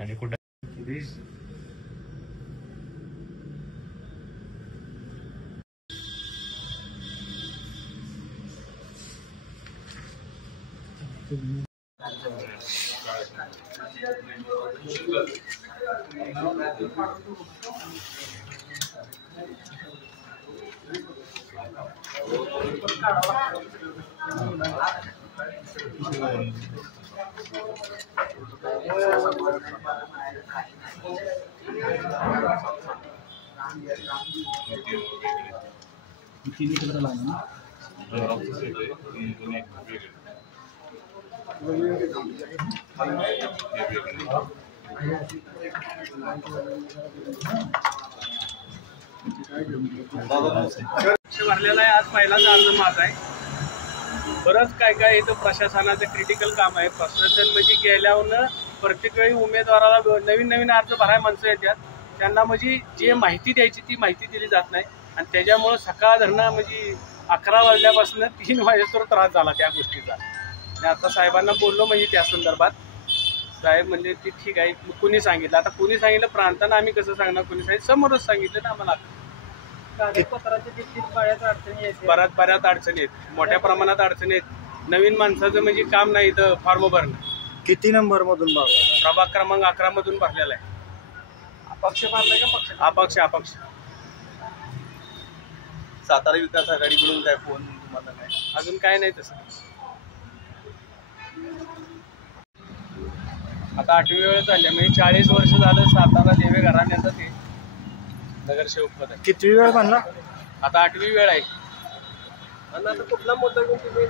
आणि कुठं भरलेला आहे। आज पहिलाच अर्ज माझा आहे। बरंच काय इथं प्रशासनाचं क्रिटिकल काम आहे। प्रशासन म्हणजे गेल्यावर प्रत्येक वेळी उमेदवाराला नवीन अर्ज भरायला माणसं येतात, त्यांना म्हणजे जे माहिती द्यायची ती माहिती दिली जात नाही आणि त्याच्यामुळं सकाळ धरणं म्हणजे 11 वाजल्यापासून 3 वाजेस्तोवर त्रास झाला त्या गोष्टीचा। आणि आता साहेबांना बोललो म्हणजे त्या संदर्भात साहेब म्हणजे ती ठीक आहे, कुणी सांगितलं, आता कुणी सांगितलं प्रांतांना आम्ही कसं सांगणार, कुणी सांगितलं समोरच सांगितलं ना आम्हाला। बऱ्याच अडचणी आहेत, मोठ्या प्रमाणात अडचणी आहेत। नवीन माणसाचं म्हणजे काम नाही तर फॉर्म भरणं। किती नंबर मधून भरला? प्रभाग क्रमांक 11 मधून भरलेला आहे। अपक्ष भरलाय का पक्ष? अपक्ष। सातारा विकास आघाडीकडून काय फोन तुम्हाला? नाही, अजून काय नाही तसं। आता 8वी वेळ झाली, म्हणजे 40 वर्ष झालं सातारा देवे घराण्याचं ते नगरसेवक पद आहे। किती वेळ म्हणला? आता 8वी वेळ आहे। आता कुठला मुद्दा घेऊन तुम्ही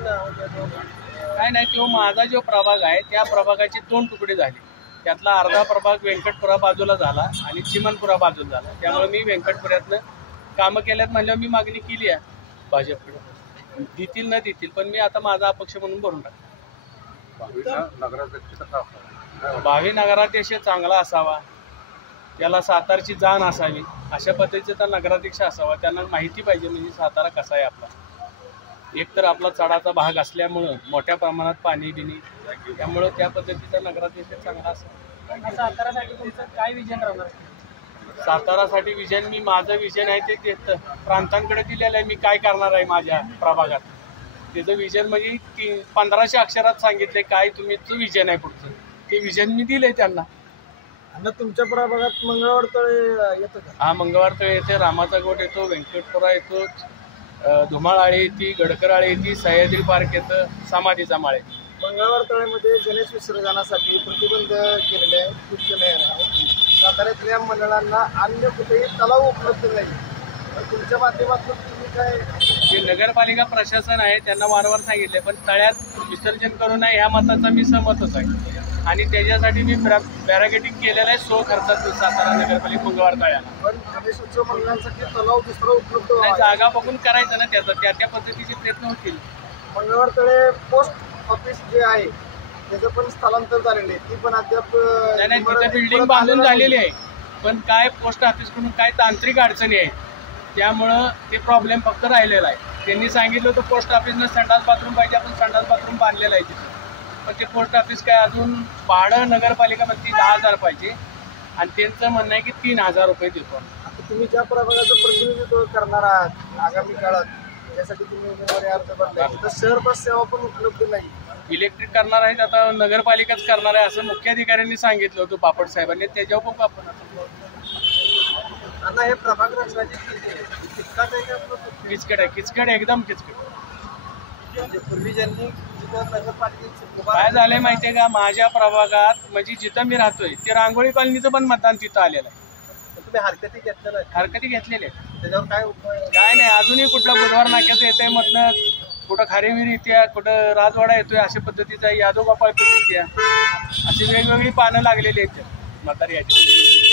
काय नाही, तो माझा जो प्रभाग आहे त्या प्रभागाचे 2 तुकडे झाले। त्यातला अर्धा प्रभाग व्यंकटपुरा बाजूला झाला आणि चिमनपुरा बाजूला झाला। त्यामुळे मी व्यंकटपुऱ्यातनं कामं केल्यात म्हणल्यावर मी मागणी केली आहे भाजपकडे, देतील न देतील, पण मी आता माझा अपक्ष म्हणून भरून टाकतो। भावी नगराध्यक्ष चांगला असावा, त्याला सातारची जाण असावी, अशा पद्धतीचा नगराध्यक्ष असावा। त्यांना माहिती पाहिजे म्हणजे सातारा कसा आहे आपला। एक तर आपला चढाचा भाग असल्यामुळं मोठ्या प्रमाणात पाणी बिनी, त्यामुळं त्या पद्धतीचा नगराध्यक्ष चांगला असावा। सातारासाठी तुमचं काय विजन राहणार? सातारासाठी विजन मी माझं विजन आहे ते प्रांतांकडे दिलेलं आहे। मी काय करणार आहे माझ्या प्रभागात त्याचं विजन म्हणजे 1500 अक्षरात सांगितले काय तुमचं विजन आहे पुढचं, ते विजन मी दिले त्यांना। आणि तुमच्या प्रभागात मंगळवार तळे येतं का? हा, मंगळवार तळे येते, रामाचा गोट येतो, व्यंकटपुरा येतो, धुमाळाळी येते, गडकराळी येते, सह्याद्री पार्क येतं, समाधीचा माळे। मंगळवार तळ्यामध्ये गणेश विसर्जनासाठी प्रतिबंध केलेले आहे, उच्च न्यायालयाने। साताऱ्यातल्या मंडळांना अन्य कुठेही तलाव उपलब्ध नाही, तुमच्या माध्यमातून तुम्ही काय? जे नगरपालिका प्रशासन आहे त्यांना वारंवार सांगितले, पण तळ्यात विसर्जन करू नये ह्या मताचा मी सहमतच आहे आणि त्याच्यासाठी मी बॅरिकेडिंग केलेलं आहे 100 खर्चात सातारा नगरपालिका मंगळवार तळ्याला। पण गणेशोत्सव मंडळांसाठी तलाव दुसरा उपलब्ध नाही, जागा बघून करायचं ना, त्या पद्धतीचे प्रयत्न होतील। मंगळवार तळे पोस्ट ऑफिस जे आहे त्याचं पण स्थलांतर झालेलं आहे, ती पण अद्याप नाही, तिथं बिल्डिंग बांधून झालेली आहे, पण काय पोस्ट ऑफिसकडून काय तांत्रिक अडचणी आहेत, त्यामुळं ते प्रॉब्लेम फक्त राहिलेला आहे। त्यांनी सांगितलं होतं पोस्ट ऑफिसनं संडास बाथरूम पाहिजे, आपण संडास बाथरूम बांधलेलं आहे तिथं, पण ते पोस्ट ऑफिस काय अजून भाडं नगरपालिका म्हणते 10,000 पाहिजे आणि त्यांचं म्हणणं आहे की 3,000 रुपये देतो। आता तुम्ही ज्या प्रभागाचं प्रतिनिधित्व करणार आहात आगामी काळात, त्यासाठी तुम्ही उमेदवारी अर्ज भरलाय, तर शहर बस सेवा पण उपलब्ध नाही। इलेक्ट्रिक करणार आहेत, आता नगरपालिकाच करणार आहे असं मुख्याधिकाऱ्यांनी सांगितलं होतं पापड साहेबांनी, त्याच्यावर बघू आपण। आता हे प्रभाग रचनाची किचकट आहे का? किचकट एकदम किचकट। पूर्वी ज्यांनी काय झालंय माहितीये का, माझ्या प्रभागात म्हणजे जिथं मी राहतोय ते रांगोळी कॉलनीचं पण मतदान तिथं आलेलं आहे। तुम्ही हरकती घेतलेल्या आहेत? हरकती घेतलेले आहेत, त्याच्यावर काय उपाय? काय नाही, अजूनही कुठला बुधवार नाक्याचं येतंय मधनं, कुठं खारेवीर येते, कुठं राजवाडा येतोय, अशा पद्धतीचा यादव गोपाळ पेठ येते, अशी वेगवेगळी पानं लागलेली आहेत मतदार यादी।